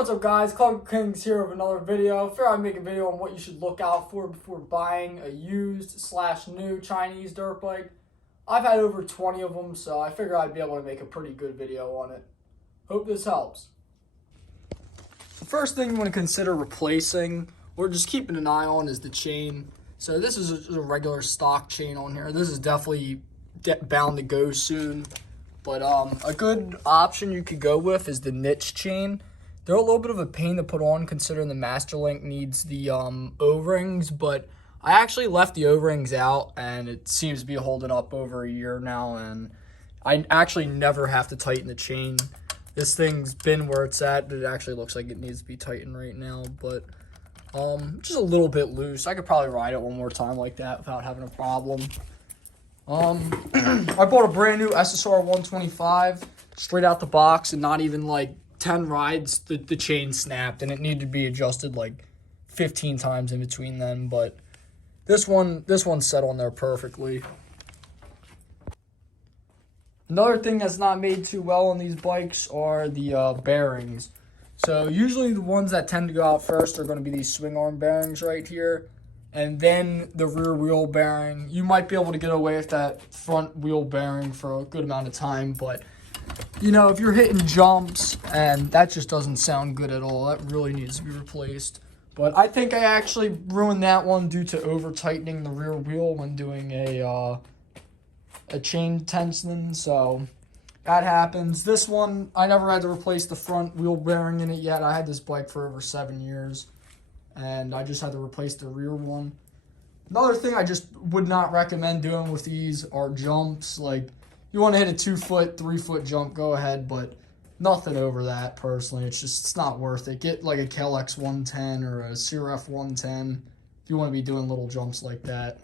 What's up, guys? Club Kings here with another video. I figured I'd make a video on what you should look out for before buying a used/new Chinese dirt bike. I've had over 20 of them, so I figured I'd be able to make a pretty good video on it. Hope this helps. The first thing you want to consider replacing or just keeping an eye on is the chain. So this is a regular stock chain on here. This is definitely bound to go soon. But a good option you could go with is the niche chain. They're a little bit of a pain to put on considering the Masterlink needs the O-rings, but I actually left the O-rings out and it seems to be holding up over a year now, and I actually never have to tighten the chain. This thing's been where it's at, but it actually looks like it needs to be tightened right now, but just a little bit loose. I could probably ride it one more time like that without having a problem. I bought a brand new SSR 125 straight out the box, and not even like 10 rides, the chain snapped, and it needed to be adjusted like 15 times in between them, but this one's set on there perfectly. Another thing that's not made too well on these bikes are the bearings. So usually the ones that tend to go out first are going to be these swing arm bearings right here, and then the rear wheel bearing. You might be able to get away with that front wheel bearing for a good amount of time, but you know, if you're hitting jumps, and that just doesn't sound good at all, that really needs to be replaced. But I think I actually ruined that one due to over tightening the rear wheel when doing a chain tension, so that happens. This one, I never had to replace the front wheel bearing in it yet. I had this bike for over 7 years, and I just had to replace the rear one. Another thing I just would not recommend doing with these are jumps. Like, you want to hit a 2-foot, 3-foot jump, go ahead, but nothing over that, personally. It's not worth it. Get like a KLX 110 or a CRF 110 if you want to be doing little jumps like that.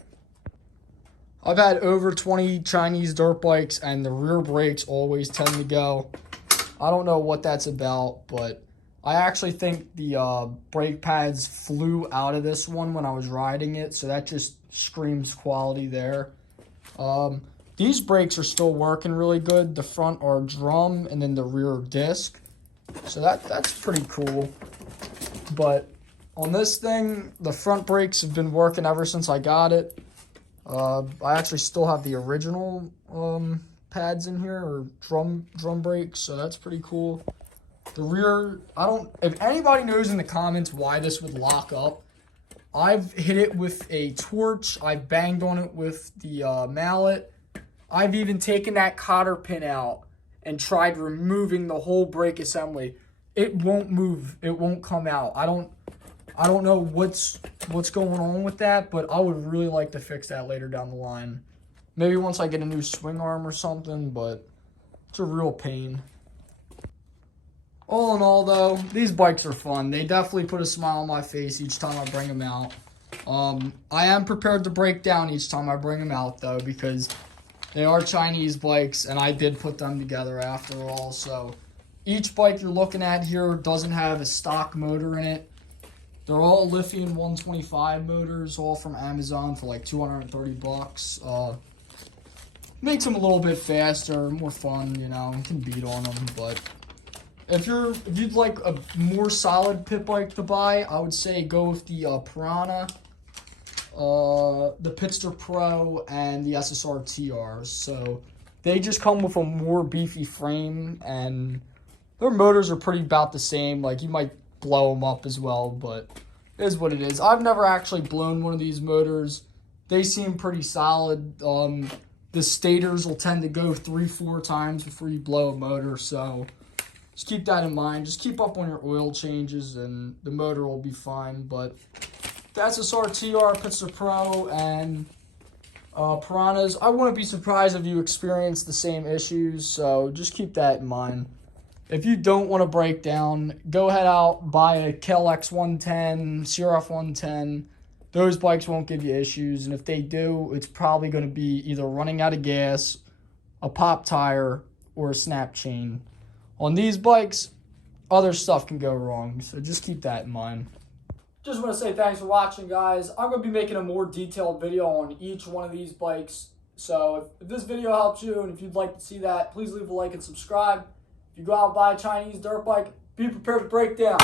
I've had over 20 Chinese dirt bikes, and the rear brakes always tend to go. I don't know what that's about, but I actually think the brake pads flew out of this one when I was riding it, so that just screams quality there. These brakes are still working really good. The front are drum, and then the rear disc. So that's pretty cool. But on this thing, the front brakes have been working ever since I got it. I actually still have the original pads in here, or drum brakes, so that's pretty cool. The rear, if anybody knows in the comments why this would lock up, I've hit it with a torch. I've banged on it with the mallet. I've even taken that cotter pin out and tried removing the whole brake assembly. It won't move. It won't come out. I don't know what's going on with that, but I would really like to fix that later down the line. Maybe once I get a new swing arm or something, but it's a real pain. All in all, though, these bikes are fun. They definitely put a smile on my face each time I bring them out. I am prepared to break down each time I bring them out, though, because they are Chinese bikes, and I did put them together after all. So each bike you're looking at here doesn't have a stock motor in it. They're all Lithium 125 motors, all from Amazon for like $230. Makes them a little bit faster, more fun, you know, and can beat on them. But if you'd like a more solid pit bike to buy, I would say go with the Piranha, the Pitster Pro, and the SSR TRs. So they just come with a more beefy frame, and their motors are pretty about the same. Like, you might blow them up as well, but it is what it is. I've never actually blown one of these motors. They seem pretty solid. The stators will tend to go 3-4 times before you blow a motor, so just keep that in mind. Just keep up on your oil changes, and the motor will be fine. But the SSR TR, Pitster Pro, and Piranhas, I wouldn't be surprised if you experience the same issues, so just keep that in mind. If you don't want to break down, go ahead out, buy a KLX 110, CRF 110. Those bikes won't give you issues, and if they do, it's probably going to be either running out of gas, a pop tire, or a snap chain. On these bikes, other stuff can go wrong, so just keep that in mind. Just want to say thanks for watching, guys. I'm going to be making a more detailed video on each one of these bikes. So if this video helps you, and if you'd like to see that, please leave a like and subscribe. If you go out and buy a Chinese dirt bike, Be prepared to break down.